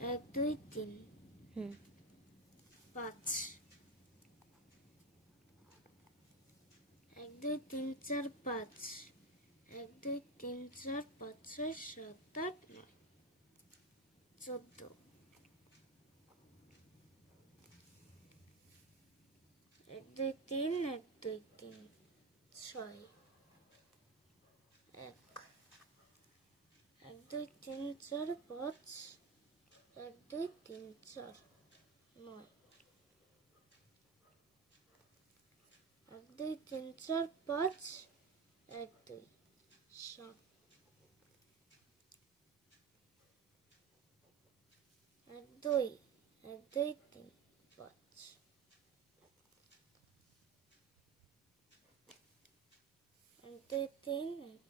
1 2 3 5 1 2 3 4 5 1 2 3 4 5 6 7 8 9 14 1 2 3 1 2 3 6 1 1 2 3 4 5 1 2 3 4 9 1 2 3 4 5 1 2 7 1 2 1 2 3 5 1 2 3 1